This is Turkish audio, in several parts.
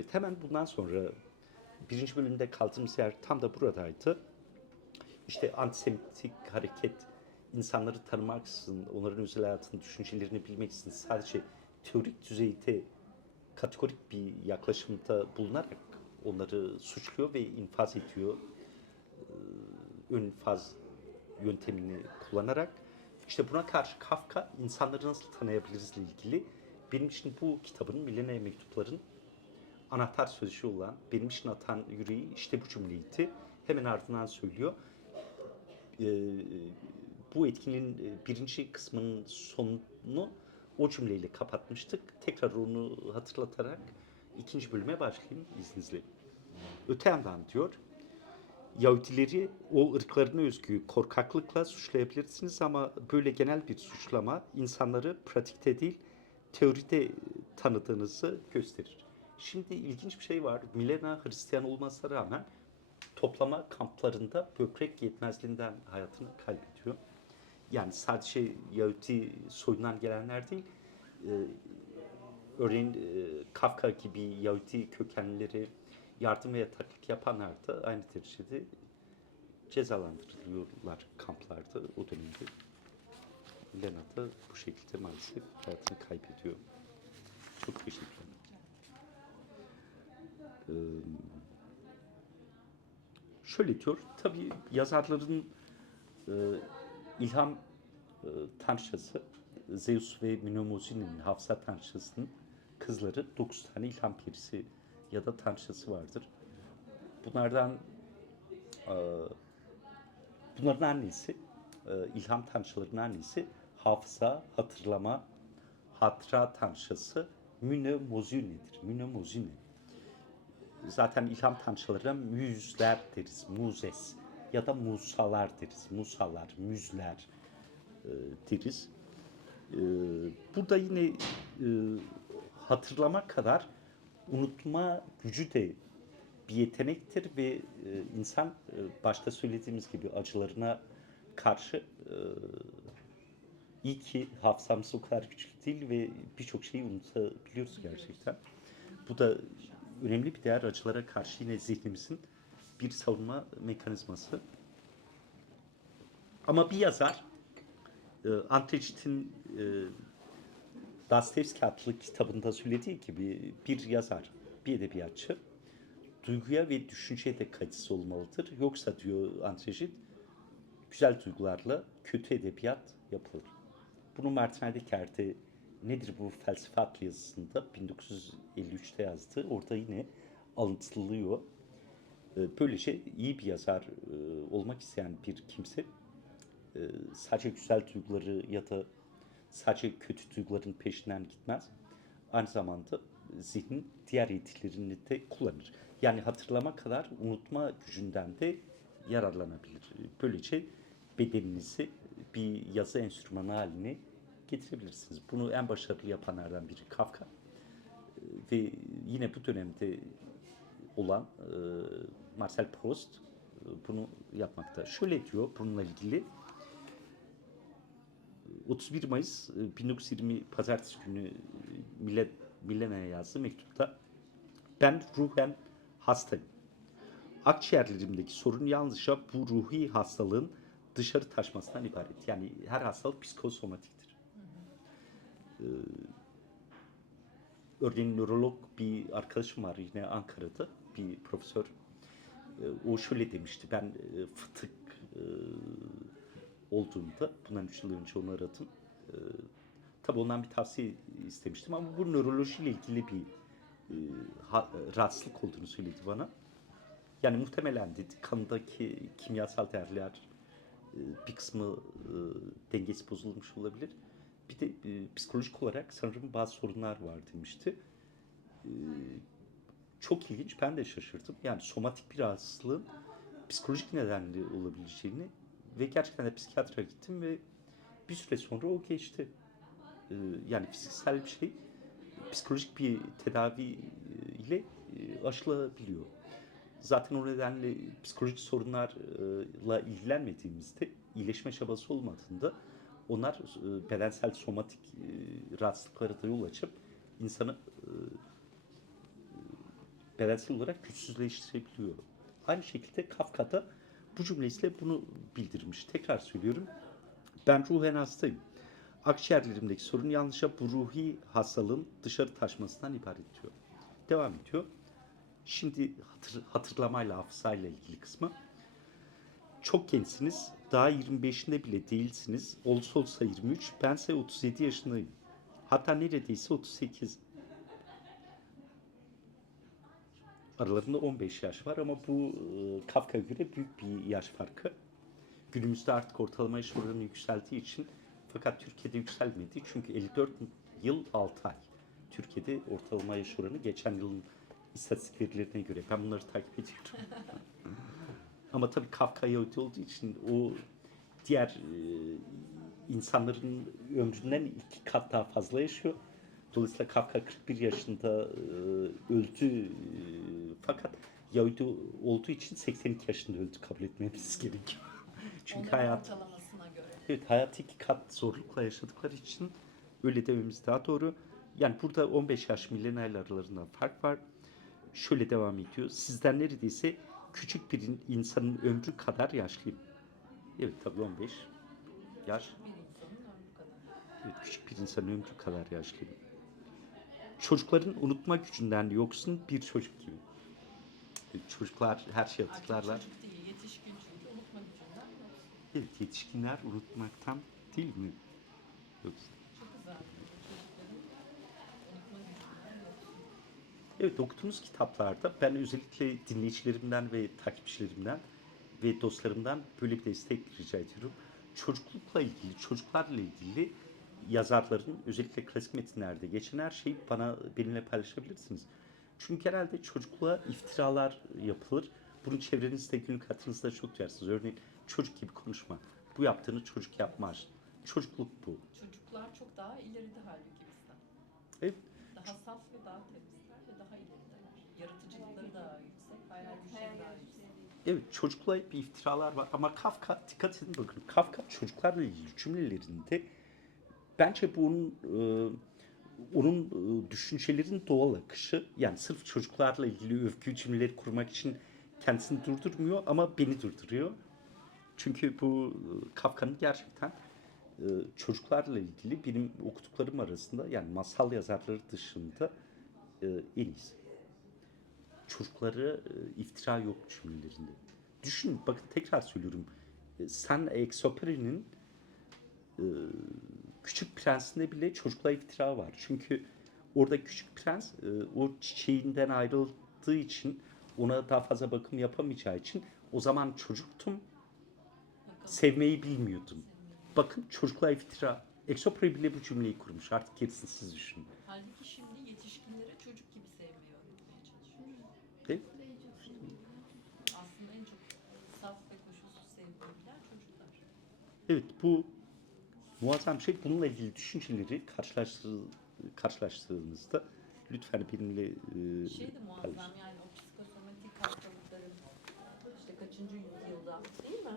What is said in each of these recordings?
Evet hemen bundan sonra birinci bölümde kaldığımız yer tam da buradaydı. İşte antisemitik hareket insanları tanımaksızın, onların özel hayatını, düşüncelerini bilmeksizin sadece teorik düzeyde kategorik bir yaklaşımda bulunarak onları suçluyor ve infaz ediyor. Ee, Ön infaz yöntemini kullanarak. İşte buna karşı Kafka insanları nasıl tanıyabiliriz ile ilgili benim için bu kitabın Millennium Mektupların anahtar sözcüğü olan benim için atan yüreği işte bu cümleydi. Hemen ardından söylüyor. Ee, bu etkinliğin e, birinci kısmının sonunu o cümleyle kapatmıştık. Tekrar onu hatırlatarak ikinci bölüme başlayayım izninizle. Öte yandan diyor, Yahudileri o ırklarına özgü korkaklıkla suçlayabilirsiniz ama böyle genel bir suçlama insanları pratikte değil teoride tanıdığınızı gösterir. Şimdi ilginç bir şey var. Milena Hristiyan olmasına rağmen toplama kamplarında böbrek yetmezliğinden hayatını kaybediyor. Yani sadece Yahudi soyundan gelenler değil, e, örneğin e, Kafka gibi Yahudi kökenlileri yardım ve yataklık yapanlar da aynı derecede cezalandırılıyorlar kamplarda o dönemde. Lena da bu şekilde maalesef hayatını kaybediyor. Çok teşekkür ederim. Ee, şöyle diyor, tabii yazarların e, ilham e, tanrıçası Zeus ve Mnemosyne'nin hafsa tanrıçasının kızları 9 tane ilham perisi ya da tanrıçası vardır. Bunlardan e, bunların annesi, e, ilham tanrıçalarının annesi hafıza, hatırlama, hatıra tanrıçası Mnemosyne'dir. Mnemosyne. Zaten ilham tanrıçalarına müzler deriz, muzes ya da musalar deriz, musalar, müzler e, deriz. E, burada yine e, hatırlama kadar unutma gücü de bir yetenektir ve e, insan e, başta söylediğimiz gibi acılarına karşı e, iyi ki hafızamız o kadar güçlü değil ve birçok şeyi unutabiliyoruz gerçekten. Bu da önemli bir değer acılara karşı yine zihnimizin bir savunma mekanizması. Ama bir yazar e, Antreçit'in e, Dostoyevski adlı kitabında söylediği gibi bir yazar, bir edebiyatçı duyguya ve düşünceye de kayıtsız olmalıdır. Yoksa diyor Antreçit, güzel duygularla kötü edebiyat yapılır. Bunu Martin Heidegger'de nedir bu felsefe adlı yazısında 1953'te yazdı. Orada yine alıntılıyor. Ee, Böylece iyi bir yazar e, olmak isteyen bir kimse e, sadece güzel duyguları ya da sadece kötü duyguların peşinden gitmez. Aynı zamanda zihnin diğer yetilerini de kullanır. Yani hatırlama kadar unutma gücünden de yararlanabilir. Böylece bedeninizi bir yazı enstrümanı haline getirebilirsiniz. Bunu en başarılı yapanlardan biri Kafka. Ee, Ve yine bu dönemde olan e, Marcel Proust e, bunu yapmakta. Şöyle diyor bununla ilgili. 31 Mayıs e, 1920 Pazartesi günü Millet Millena'ya yazdığı mektupta ben ruhen hastayım. Akciğerlerimdeki sorun yalnızca bu ruhi hastalığın dışarı taşmasından ibaret. Yani her hastalık psikosomatiktir. Ee, örneğin nörolog bir arkadaşım var yine Ankara'da bir profesör. Ee, o şöyle demişti ben e, fıtık e, olduğunda bundan 3 yıl önce onu aradım. Ee, tabii ondan bir tavsiye istemiştim ama bu nörolojiyle ilgili bir e, ha- rahatsızlık olduğunu söyledi bana. Yani muhtemelen dedi kanındaki kimyasal değerler e, bir kısmı e, dengesi bozulmuş olabilir. Bir de e, psikolojik olarak sanırım bazı sorunlar var demişti. E, çok ilginç, ben de şaşırdım. Yani somatik bir rahatsızlığın psikolojik nedenli olabileceğini ve gerçekten de psikiyatra gittim ve bir süre sonra o geçti. E, yani fiziksel bir şey psikolojik bir tedavi e, ile e, aşılabiliyor. Zaten o nedenle psikolojik sorunlarla ilgilenmediğimizde iyileşme çabası olmadığında onlar e, bedensel somatik e, rahatsızlıklara da yol açıp insanı e, bedensel olarak güçsüzleştirebiliyor. Aynı şekilde Kafka da bu cümlesiyle bunu bildirmiş. Tekrar söylüyorum. Ben ruhen hastayım. Akciğerlerimdeki sorun yalnızca bu ruhi hastalığın dışarı taşmasından ibaret diyor. Devam ediyor. Şimdi hatır, hatırlamayla, hafızayla ilgili kısmı. Çok gençsiniz. Daha 25'inde bile değilsiniz. Olsa olsa 23. Bense 37 yaşındayım. Hatta neredeyse 38. Aralarında 15 yaş var ama bu e, Kafka'ya göre büyük bir yaş farkı. Günümüzde artık ortalama yaş oranı yükseldiği için fakat Türkiye'de yükselmedi. Çünkü 54 yıl 6 ay. Türkiye'de ortalama yaş oranı geçen yılın istatistik verilerine göre. Ben bunları takip ediyorum. Ama tabii Kafka Yahudi olduğu için o diğer e, insanların ömründen iki kat daha fazla yaşıyor. Dolayısıyla Kafka 41 yaşında e, öldü. E, fakat Yahudi olduğu için 82 yaşında öldü kabul etmemiz gerekiyor. Çünkü Onların hayat göre. Evet hayatı iki kat zorlukla yaşadıkları için öyle dememiz daha doğru. Yani burada 15 yaş millennial aralarında fark var. Şöyle devam ediyor. Sizden neredeyse küçük bir in- insanın ömrü kadar yaşlıyım. Evet tabii 15 yaş. Evet, küçük bir insanın ömrü kadar yaşlıyım. Çocukların unutma gücünden yoksun bir çocuk gibi. Çocuklar her Artık hatırlarlar. çocuk değil, yetişkin çünkü unutma gücünden yoksun. Evet, yetişkinler unutmaktan değil mi? Yoksa. Çok güzel. Çocukların unutma gücünden yoksun. Evet okuduğunuz kitaplarda ben özellikle dinleyicilerimden ve takipçilerimden ve dostlarımdan böyle bir destek rica ediyorum. Çocuklukla ilgili, çocuklarla ilgili yazarların özellikle klasik metinlerde geçen her şeyi bana benimle paylaşabilirsiniz. Çünkü genelde çocukluğa iftiralar yapılır. Bunu çevrenizde günlük hayatınızda çok duyarsınız. Örneğin çocuk gibi konuşma. Bu yaptığını çocuk yapmaz. Çocukluk bu. Çocuklar çok daha ileride halbuki bizden. Evet. Daha saf ve daha ilerideler. Yaratıcılıkları daha yüksek, hayal güçleri daha yüksek. Evet çocukla hep bir iftiralar var ama Kafka dikkat edin bakın Kafka çocuklarla ilgili cümlelerinde bence bunun e, onun e, düşüncelerin doğal akışı yani sırf çocuklarla ilgili övgü cümleleri kurmak için kendisini durdurmuyor ama beni durduruyor. Çünkü bu e, Kafka'nın gerçekten e, çocuklarla ilgili benim okuduklarım arasında yani masal yazarları dışında e, en iyisi çocukları e, iftira yok cümlelerinde. Düşün, bakın tekrar söylüyorum. E, Sen Exupéry'nin e, Küçük Prens'inde bile çocuklara iftira var. Çünkü orada Küçük Prens o çiçeğinden ayrıldığı için ona daha fazla bakım yapamayacağı için o zaman çocuktum, sevmeyi bilmiyordum. Bakın çocuklara iftira. Exupéry bile bu cümleyi kurmuş. Artık gerisini siz düşünün. Halbuki şimdi yetişkinlere çocuk gibi sevmeyi öğretmeye çalışıyoruz. Değil mi? Aslında en çok saf ve koşulsuz sevmeyi bilen çocuklar. Evet bu muazzam şey. Bununla ilgili düşünceleri karşılaştır, karşılaştırdığınızda lütfen benimle e, Şey de paylaşın. muazzam yani o psikosomatik hastalıkların işte kaçıncı yüzyılda değil mi?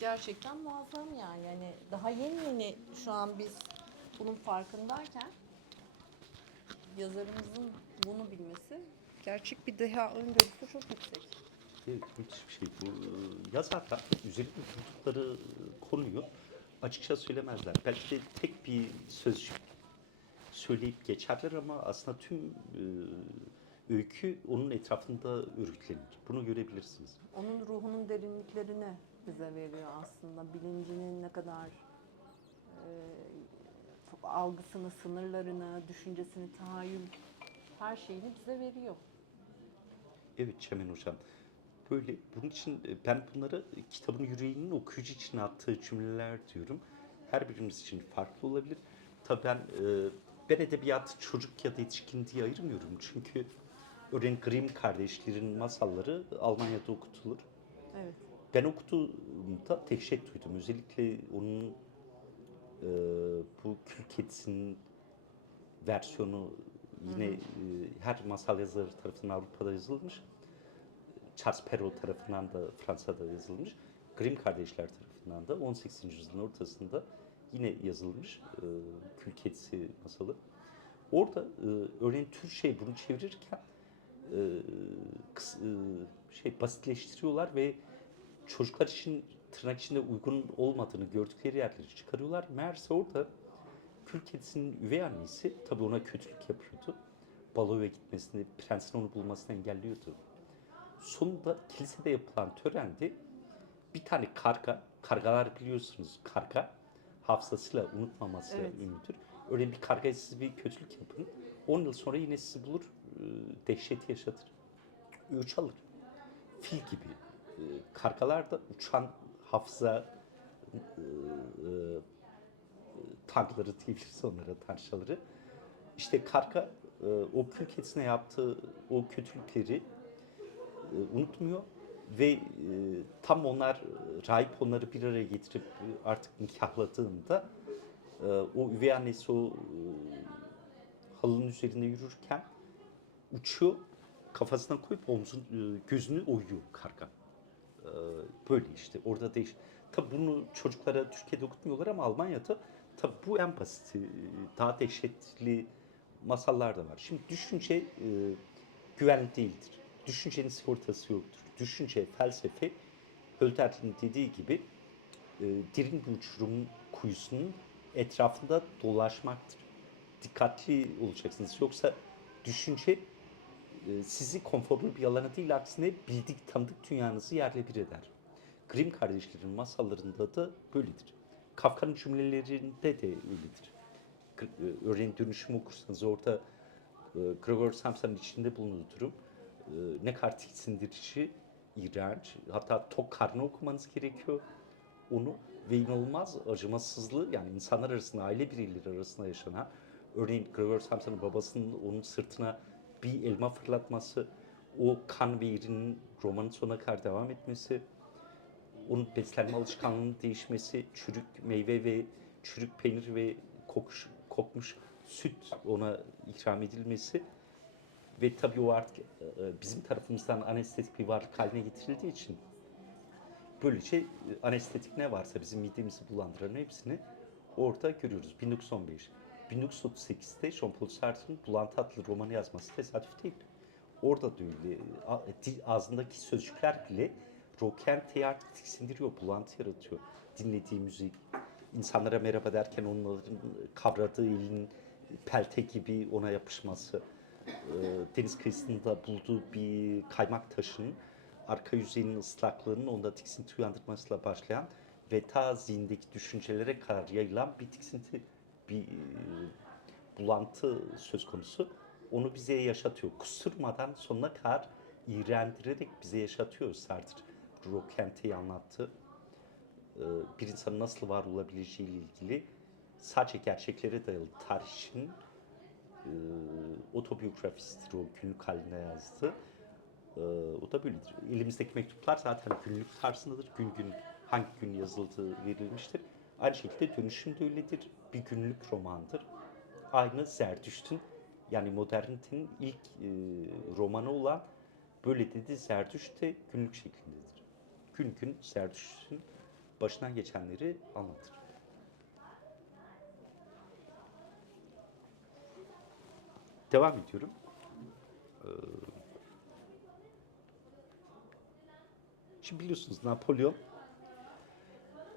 Gerçekten muazzam yani. yani daha yeni yeni şu an biz bunun farkındayken yazarımızın bunu bilmesi gerçek bir deha öngörüsü çok yüksek. Evet, müthiş bir şey. Bu e, yazarlar üzerinde durdukları e, konuyu açıkça söylemezler. Belki de tek bir sözcük söyleyip geçerler ama aslında tüm e, öykü onun etrafında örgütlenir. Bunu görebilirsiniz. Onun ruhunun derinliklerini bize veriyor aslında. Bilincinin ne kadar e, algısını, sınırlarını, düşüncesini, tahayyül her şeyini bize veriyor. Evet Çemen Hocam. Böyle bunun için e, ben bunları kitabın yüreğinin okuyucu için attığı cümleler diyorum. Her birimiz için farklı olabilir. Tabii ben, e, ben edebiyatı çocuk ya da yetişkin diye ayırmıyorum. Çünkü örneğin Grimm kardeşlerin masalları Almanya'da okutulur. Evet. Ben okuduğumda dehşet duydum. Özellikle onun e, bu Kül Kedisi'nin versiyonu yine e, her masal yazarı tarafından Avrupa'da yazılmış. Charles Perrault tarafından da Fransa'da yazılmış. Grimm kardeşler tarafından da 18. yüzyılın ortasında yine yazılmış e, Kül masalı. Orada e, örneğin Türkçe bunu çevirirken e, kıs- e, şey basitleştiriyorlar ve çocuklar için tırnak içinde uygun olmadığını gördükleri yerleri çıkarıyorlar. Meğerse orada kül kedisinin üvey annesi tabii ona kötülük yapıyordu. Baloya gitmesini, prensin onu bulmasını engelliyordu. Sonunda kilisede yapılan törende bir tane karga, kargalar biliyorsunuz karga hafızasıyla unutmaması Evet. ünlüdür. Öyle bir kargaya siz bir kötülük yapın. 10 yıl sonra yine sizi bulur, e, dehşet yaşatır. Üç alır. Fil gibi. E, Kargalar da uçan hafıza e, tankları diyebiliriz onlara, tanrıçaları. İşte karga o kül yaptığı o kötülükleri unutmuyor ve e, tam onlar e, rahip onları bir araya getirip e, artık nikahladığında e, o üvey annesi o e, halının üzerinde yürürken uçuyor kafasına koyup omzun e, gözünü oyuyor karga. E, böyle işte orada değiş. Tabi bunu çocuklara Türkiye'de okutmuyorlar ama Almanya'da tabi bu en basiti, e, daha dehşetli masallar da var. Şimdi düşünce e, güvenli değildir. Düşüncenin sigortası yoktur. Düşünce, felsefe, Hölderlin'in dediği gibi e, derin bir uçurum kuyusunun etrafında dolaşmaktır. Dikkatli olacaksınız. Yoksa düşünce e, sizi konforlu bir alana değil aksine bildik tanıdık dünyanızı yerle bir eder. Grimm kardeşlerin masallarında da böyledir. Kafka'nın cümlelerinde de öyledir. E, Örneğin dönüşüm okursanız orada e, Gregor Samsa'nın içinde bulunduğu durum e, ne kadar tiksindirici, iğrenç, hatta tok karnı okumanız gerekiyor onu ve inanılmaz acımasızlığı yani insanlar arasında, aile bireyleri arasında yaşanan örneğin Gregor Samsa'nın babasının onun sırtına bir elma fırlatması, o kan ve irinin romanın sonuna kadar devam etmesi, onun beslenme alışkanlığının değişmesi, çürük meyve ve çürük peynir ve kokuş, kokmuş süt ona ikram edilmesi ve tabii o artık e, bizim tarafımızdan anestetik bir varlık haline getirildiği için böylece e, anestetik ne varsa bizim midemizi bulandıran hepsini orada görüyoruz. 1915. 1938'de Jean-Paul Sartre'ın Bulantı adlı romanı yazması tesadüf değil. Orada da öyle. Dil- Ağzındaki sözcükler bile Rokente'yi artık tiksindiriyor, bulantı yaratıyor. Dinlediği müzik, insanlara merhaba derken onların kavradığı elin pelte gibi ona yapışması, e, deniz kıyısında bulduğu bir kaymak taşının arka yüzeyinin ıslaklığının onda tiksinti uyandırmasıyla başlayan ve ta zihindeki düşüncelere kadar yayılan bir tiksinti, bir e, bulantı söz konusu. Onu bize yaşatıyor. Kusurmadan sonuna kadar iğrendirerek bize yaşatıyor Sartre. Rokente'yi anlattı. Ee, Bir insanın nasıl var olabileceği ile ilgili sadece gerçeklere dayalı tarihçinin e, o günlük halinde yazdı. Ee, o da böyledir. Elimizdeki mektuplar zaten günlük tarzındadır. Gün gün hangi gün yazıldığı verilmiştir. Aynı şekilde dönüşüm de öyledir. Bir günlük romandır. Aynı Zerdüşt'ün yani modernitenin ilk e, romanı olan böyle dedi Zerdüşt de günlük şeklindedir. Gün gün Zerdüşt'ün başından geçenleri anlatır. Devam ediyorum. Ee, Şimdi biliyorsunuz Napolyon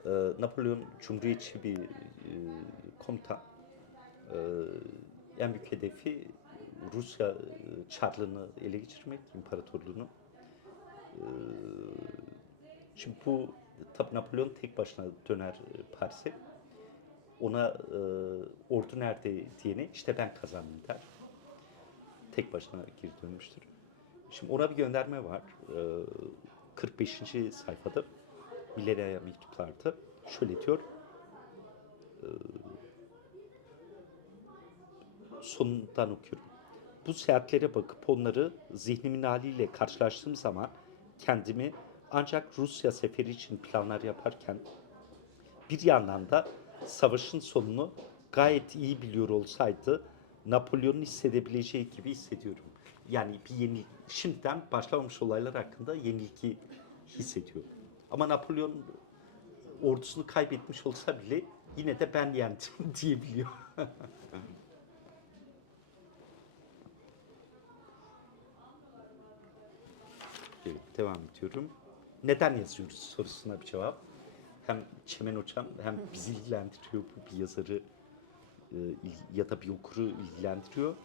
e, Napolyon cumhuriyetçi bir e, komutan. E, en büyük hedefi Rusya Çarlığını ele geçirmek, imparatorluğunu. Şimdi bu tabi Napolyon tek başına döner Paris'e. Ona ordu nerede diyene işte ben kazandım der. Tek başına geri dönmüştür. Şimdi ona bir gönderme var. E, 45. sayfada Millenaya mektuplarda şöyle diyor. E, sonundan okuyorum. Bu seyahatlere bakıp onları zihnimin haliyle karşılaştığım zaman kendimi ancak Rusya seferi için planlar yaparken bir yandan da savaşın sonunu gayet iyi biliyor olsaydı Napolyon'un hissedebileceği gibi hissediyorum. Yani bir yeni şimdiden başlamamış olaylar hakkında yenilgi hissediyorum. Ama Napolyon ordusunu kaybetmiş olsa bile yine de ben yendim diyebiliyor. evet, devam ediyorum. Neden yazıyoruz sorusuna bir cevap. Hem Çemen Hocam hem bizi ilgilendiriyor bu bir yazarı e, ya da bir okuru ilgilendiriyor.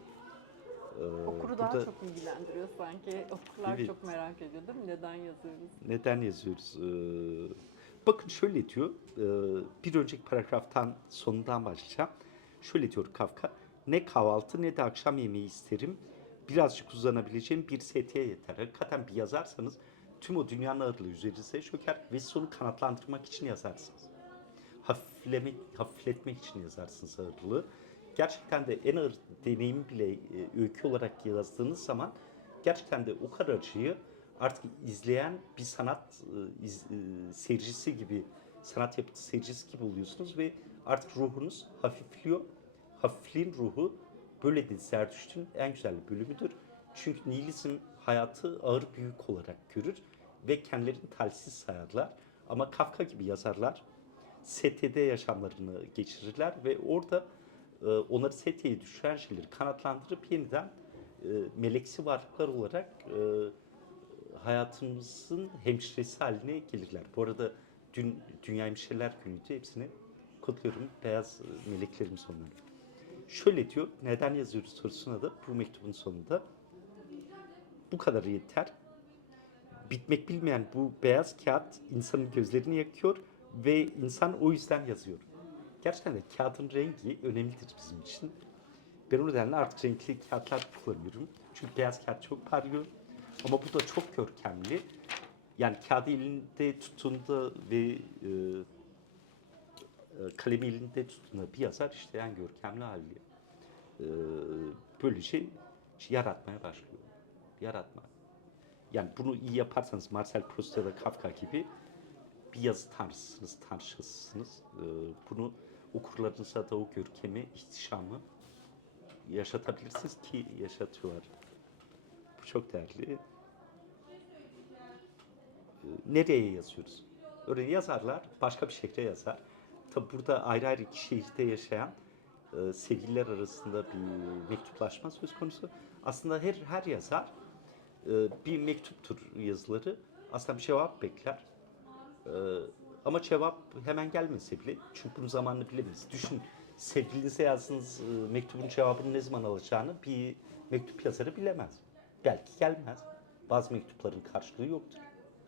Ee, Okuru daha burada çok ilgilendiriyor sanki. Okurlar Evet. çok merak ediyor değil mi? Neden yazıyoruz? Neden yazıyoruz? Ee, bakın şöyle diyor, e, bir önceki paragraftan sonundan başlayacağım. Şöyle diyor Kafka, ne kahvaltı ne de akşam yemeği isterim. Birazcık uzanabileceğim bir setiye yeter. Hakikaten bir yazarsanız tüm o dünyanın ağırlığı üzerinize çöker ve siz onu kanatlandırmak için yazarsınız. Hafiflemek, hafifletmek için yazarsınız ağırlığı. Gerçekten de en ağır deneyim bile e, öykü olarak yazdığınız zaman gerçekten de o kadar acıyı artık izleyen bir sanat e, iz- e, seyircisi gibi, sanat yapıtı seyircisi gibi oluyorsunuz ve artık ruhunuz hafifliyor. Hafifliğin ruhu böyle de Zerdüşt'ün en güzel bölümüdür. Çünkü nihilizm hayatı ağır bir yük olarak görür ve kendilerini talihsiz sayarlar. Ama Kafka gibi yazarlar ST'de yaşamlarını geçirirler ve orada e, onları ST'ye düşen şeyleri kanatlandırıp yeniden e, meleksi varlıklar olarak e, hayatımızın hemşiresi haline gelirler. Bu arada dün Dünya Hemşireler Günü'ydü. Hepsini kutluyorum. Beyaz e, meleklerimiz onlar. Şöyle diyor, neden yazıyoruz sorusuna da bu mektubun sonunda. Bu kadar yeter. Bitmek bilmeyen bu beyaz kağıt insanın gözlerini yakıyor ve insan o yüzden yazıyor. Gerçekten de kağıdın rengi önemlidir bizim için. Ben o nedenle artık renkli kağıtlar kullanıyorum. Çünkü beyaz kağıt çok parlıyor. Ama bu da çok görkemli. Yani kağıdı elinde tuttuğunda ve e, e, kalemi elinde tuttuğunda bir yazar işte en görkemli hali. E, böyle şey yaratmaya başlıyor. Yaratma. Yani bunu iyi yaparsanız Marcel Proust ya da Kafka gibi bir yazı tanrısısınız, tanrıçasısınız. E, bunu okurlarınıza da o görkemi, ihtişamı yaşatabilirsiniz ki yaşatıyorlar. Bu çok değerli. Ee, Nereye yazıyoruz? Örneğin yazarlar başka bir şehre yazar. Tabi burada ayrı ayrı iki şehirde yaşayan e, sevgililer arasında bir mektuplaşma söz konusu. Aslında her her yazar e, bir mektuptur yazıları. Aslında bir cevap bekler. E, ama cevap hemen gelmese bile çünkü bunun zamanını bilemeyiz. Düşün sevgilinize yazdığınız e, mektubun cevabını ne zaman alacağını bir mektup yazarı bilemez. Belki gelmez. Bazı mektupların karşılığı yoktur.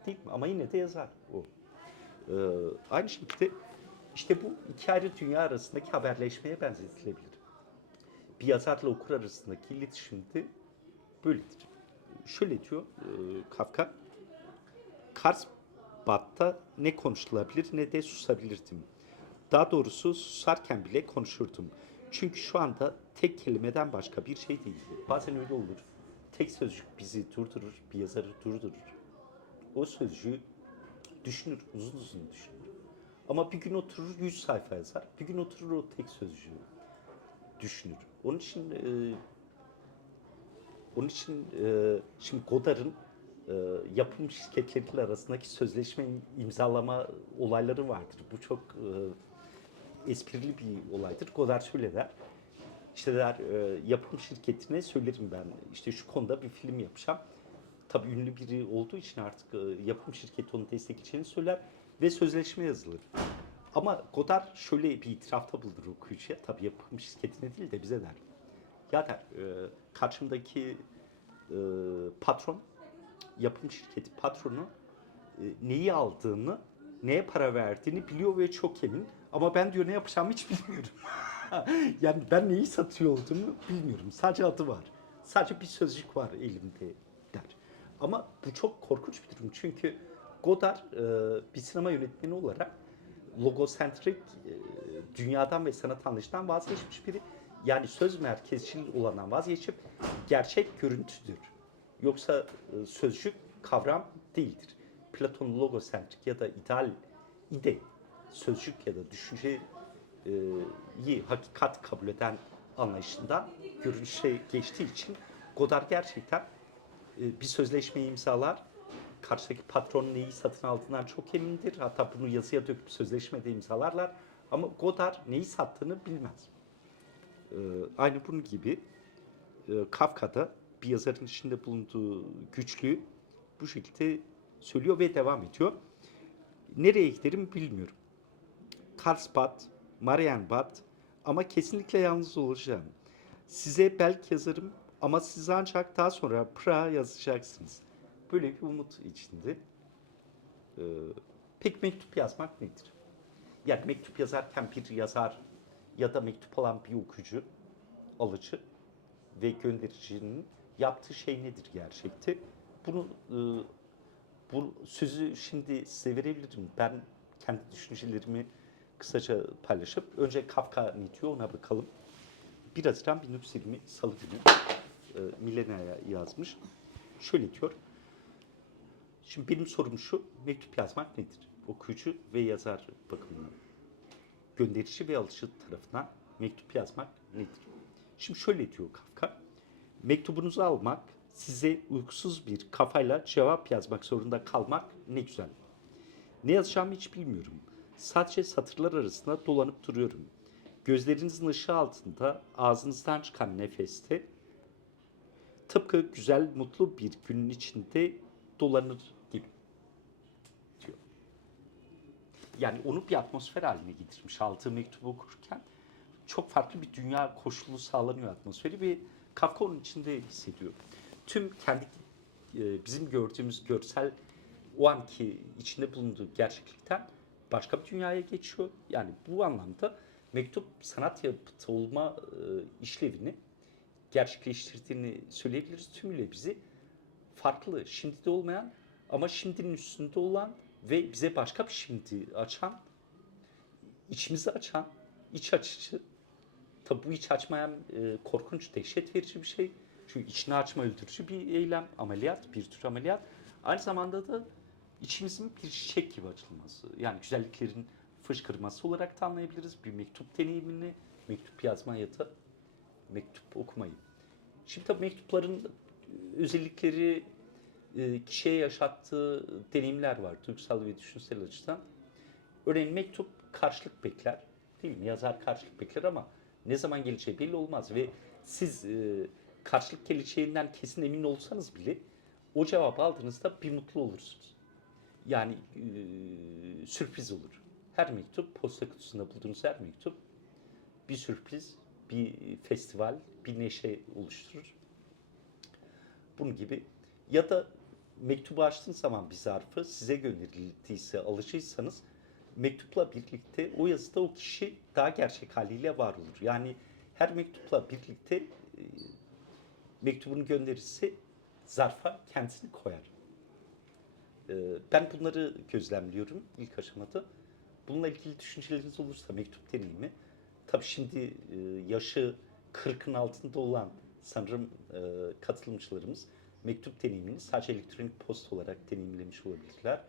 Değil mi? Ama yine de yazar o. Ee, aynı şekilde işte bu iki ayrı dünya arasındaki haberleşmeye benzetilebilir. Bir yazarla okur arasındaki iletişim de böyledir. Şöyle diyor e, Kafka, Karlsbad'da ne konuşulabilir ne de susabilirdim. Daha doğrusu susarken bile konuşurdum. Çünkü şu anda tek kelimeden başka bir şey değil. Bazen öyle olur. Tek sözcük bizi durdurur, bir yazarı durdurur. O sözcüğü düşünür, uzun uzun düşünür. Ama bir gün oturur 100 sayfa yazar, bir gün oturur o tek sözcüğü düşünür. Onun için e, onun için e, şimdi Godard'ın yapım şirketleriyle arasındaki sözleşme im- imzalama olayları vardır. Bu çok e, esprili bir olaydır. Godard şöyle der. İşte der e, yapım şirketine söylerim ben işte şu konuda bir film yapacağım. Tabii ünlü biri olduğu için artık e, yapım şirketi onu destekleyeceğini söyler ve sözleşme yazılır. Ama Godard şöyle bir itirafta bulunur okuyucuya. Tabii yapım şirketine değil de bize der. Ya der, e, karşımdaki e, patron, yapım şirketi patronu e, neyi aldığını, neye para verdiğini biliyor ve çok emin. Ama ben diyor ne yapacağımı hiç bilmiyorum. yani ben neyi satıyor olduğumu bilmiyorum. Sadece adı var. Sadece bir sözcük var elimde der. Ama bu çok korkunç bir durum. Çünkü Godard e, bir sinema yönetmeni olarak logosentrik e, dünyadan ve sanat anlayışından vazgeçmiş biri. Yani söz merkezcil olandan vazgeçip gerçek görüntüdür. Yoksa e, sözcük kavram değildir. Platon logosentrik ya da ideal ide sözcük ya da düşünceyi hakikat kabul eden anlayışından görünüşe geçtiği için Godard gerçekten e, bir sözleşmeyi imzalar. Karşıdaki patron neyi satın aldığından çok emindir. Hatta bunu yazıya döküp sözleşmede imzalarlar. Ama Godard neyi sattığını bilmez. Aynı bunun gibi e, Kafka'da bir yazarın içinde bulunduğu güçlüğü bu şekilde söylüyor ve devam ediyor. Nereye giderim bilmiyorum. Karlsbad, Marienbad ama kesinlikle yalnız olacağım. Size belki yazarım ama siz ancak daha sonra Prag'a yazacaksınız. Böyle bir umut içinde. Ee, peki mektup yazmak nedir? Yani mektup yazarken bir yazar ya da mektup alan bir okuyucu, alıcı ve göndericinin yaptığı şey nedir gerçekte? Bunu e, bu sözü şimdi size verebilirim. Ben kendi düşüncelerimi kısaca paylaşıp önce Kafka ne diyor ona bakalım. 1 Haziran 1920 Salı günü e, Millena'ya yazmış. Şöyle diyor. Şimdi benim sorum şu, mektup yazmak nedir? Okuyucu ve yazar bakımından. Gönderici ve alıcı tarafından mektup yazmak nedir? Şimdi şöyle diyor Kafka. Mektubunuzu almak, size uykusuz bir kafayla cevap yazmak zorunda kalmak ne güzel. Ne yazacağımı hiç bilmiyorum. Sadece satırlar arasında dolanıp duruyorum. Gözlerinizin ışığı altında ağzınızdan çıkan nefeste tıpkı güzel, mutlu bir günün içinde dolanır gibi diyor. Yani onu bir atmosfer haline getirmiş. Aldığı mektubu okurken çok farklı bir dünya koşulu sağlanıyor atmosferi ve Kafka onun içinde hissediyor. Tüm kendi e, bizim gördüğümüz görsel o anki içinde bulunduğu gerçeklikten başka bir dünyaya geçiyor. Yani bu anlamda mektup sanat yapıtı olma e, işlevini gerçekleştirdiğini söyleyebiliriz. Tümüyle bizi farklı, şimdide olmayan ama şimdinin üstünde olan ve bize başka bir şimdi açan, içimizi açan, iç açıcı. Tabi bu iç açmayan e, korkunç, dehşet verici bir şey. Çünkü içini açma öldürücü bir eylem, ameliyat, bir tür ameliyat. Aynı zamanda da içimizin bir çiçek gibi açılması. Yani güzelliklerin fışkırması olarak da anlayabiliriz. Bir mektup deneyimini, mektup yazma ya da mektup okumayı. Şimdi tabii mektupların özellikleri, e, kişiye yaşattığı deneyimler var duygusal ve düşünsel açıdan. Örneğin mektup karşılık bekler, değil mi? Yazar karşılık bekler ama ne zaman geleceği belli olmaz ve siz e, karşılık geleceğinden kesin emin olsanız bile o cevabı aldığınızda bir mutlu olursunuz. Yani e, sürpriz olur. Her mektup, posta kutusunda bulduğunuz her mektup bir sürpriz, bir festival, bir neşe oluşturur. Bunun gibi. Ya da mektubu açtığın zaman bir zarfı size gönderildiyse, alıcıysanız mektupla birlikte o yazıda o kişi daha gerçek haliyle var olur. Yani her mektupla birlikte e, mektubun gönderisi zarfa kendisini koyar. E, Ben bunları gözlemliyorum ilk aşamada. Bununla ilgili düşünceleriniz olursa mektup deneyimi. Tabii şimdi e, yaşı 40'ın altında olan sanırım e, katılımcılarımız mektup deneyimini sadece elektronik posta olarak deneyimlemiş olabilirler.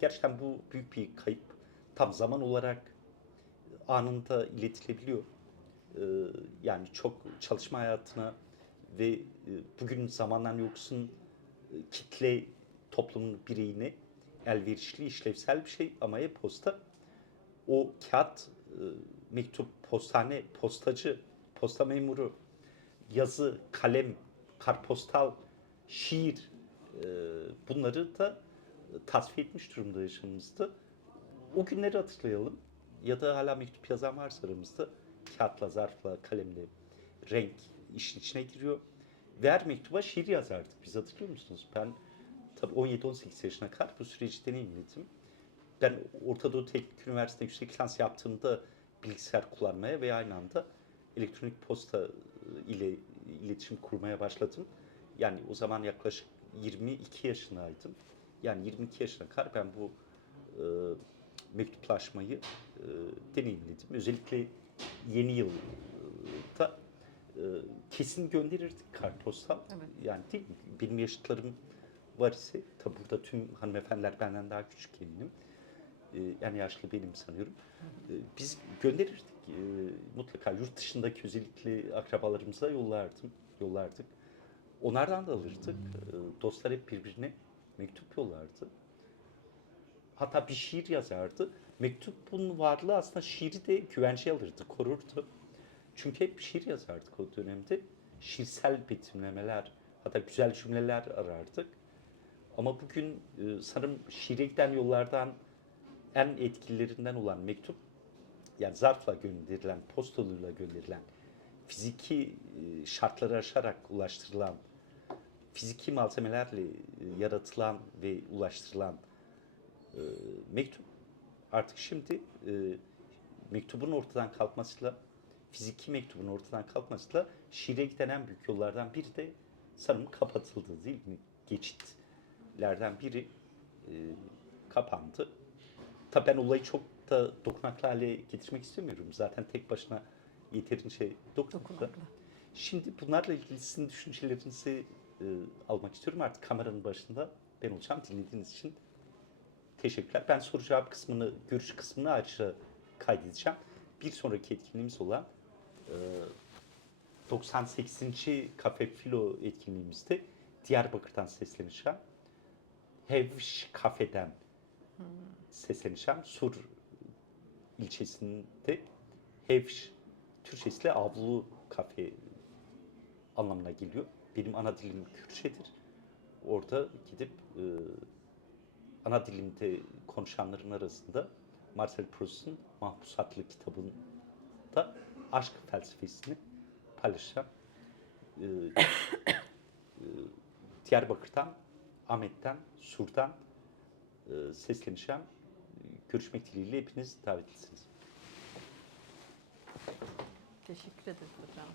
Gerçekten bu büyük bir kayıp. Tam zaman olarak anında iletilebiliyor. E, Yani çok çalışma hayatına ve e, bugün zamandan yoksun e, kitle toplumun bireyine elverişli, işlevsel bir şey ama e-posta o kağıt, e, mektup, postane, postacı, posta memuru, yazı, kalem, kartpostal, şiir e, bunları da tasfiye etmiş durumda yaşamımızda. O günleri hatırlayalım. Ya da hala mektup yazan varsa aramızda kağıtla, zarfla, kalemle renk işin içine giriyor. Ve her mektuba şiir yazardık. Biz hatırlıyor musunuz? Ben tabii 17-18 yaşına kadar bu süreci deneyimledim. Ben Orta Doğu Teknik Üniversitesi'nde yüksek lisans yaptığımda bilgisayar kullanmaya ve aynı anda elektronik posta ile iletişim kurmaya başladım. Yani o zaman yaklaşık 22 yaşındaydım. Yani 22 yaşına kadar ben bu e, mektuplaşmayı e, deneyimledim. Özellikle yeni yılda e, kesin gönderirdik kartpostal. Evet. Yani değil mi? Benim yaşıtlarım var ise, tabi burada tüm hanımefendiler benden daha küçük eminim. E, yani yaşlı benim sanıyorum. E, biz gönderirdik. E, mutlaka yurt dışındaki özellikle akrabalarımıza yollardım, yollardık. Onlardan da alırdık. E, dostlar hep birbirine mektup yollardı. Hatta bir şiir yazardı. Mektubun varlığı aslında şiiri de güvenceye alırdı, korurdu. Çünkü hep şiir yazardık o dönemde. Şiirsel betimlemeler, hatta güzel cümleler arardık. Ama bugün e, sanırım şiire giden yollardan en etkililerinden olan mektup, yani zarfla gönderilen, postalıyla gönderilen, fiziki e, şartları aşarak ulaştırılan, fiziki malzemelerle e, yaratılan ve ulaştırılan e, mektup artık şimdi e, mektubun ortadan kalkmasıyla, fiziki mektubun ortadan kalkmasıyla şiire giden en büyük yollardan biri de sanırım kapatıldı değil mi? Geçitlerden biri e, kapandı. Tabii ben olayı çok da dokunaklı hale getirmek istemiyorum. Zaten tek başına yeterince dokunaklı. Dokunaklı. Şimdi bunlarla ilgili sizin düşüncelerinizi e, almak istiyorum. Artık kameranın başında ben olacağım. Dinlediğiniz için teşekkürler. Ben soru cevap kısmını, görüş kısmını ayrıca kaydedeceğim. Bir sonraki etkinliğimiz olan e, 98. Kafe Filo etkinliğimizde Diyarbakır'dan sesleneceğim. Hevş Kafe'den sesleneceğim. Sur ilçesinde Hevş Türkçesiyle avlu kafe anlamına geliyor. Benim ana dilim Kürtçedir. Orada gidip e, ana dilimde konuşanların arasında Marcel Proust'un Mahpusatlı kitabında aşk felsefesini paylaşacağım. E, e, Diyarbakır'dan, Ahmet'ten, Sur'dan e, sesleneceğim. Görüşmek dileğiyle hepiniz davetlisiniz. Teşekkür ederiz hocam.